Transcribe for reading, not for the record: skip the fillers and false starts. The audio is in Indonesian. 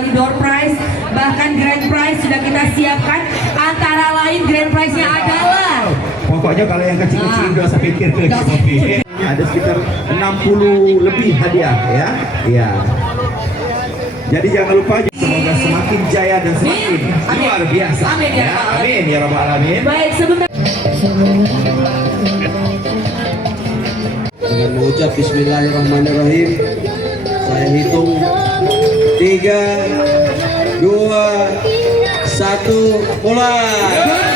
sekali door prize, bahkan grand prize sudah kita siapkan. Antara lain grand prize-nya adalah, pokoknya kalau yang kecil-kecil udah saya pikir ke kopi. Ada sekitar 60 lebih hadiah ya. Iya. Jadi jangan lupa, semoga semakin jaya dan semakin luar biasa. Amin ya, amin ya rabbal alamin. Baik, sebentar. Dengan mengucap Bismillahirrahmanirrahim, saya hitung 3, 2, 1, mulai.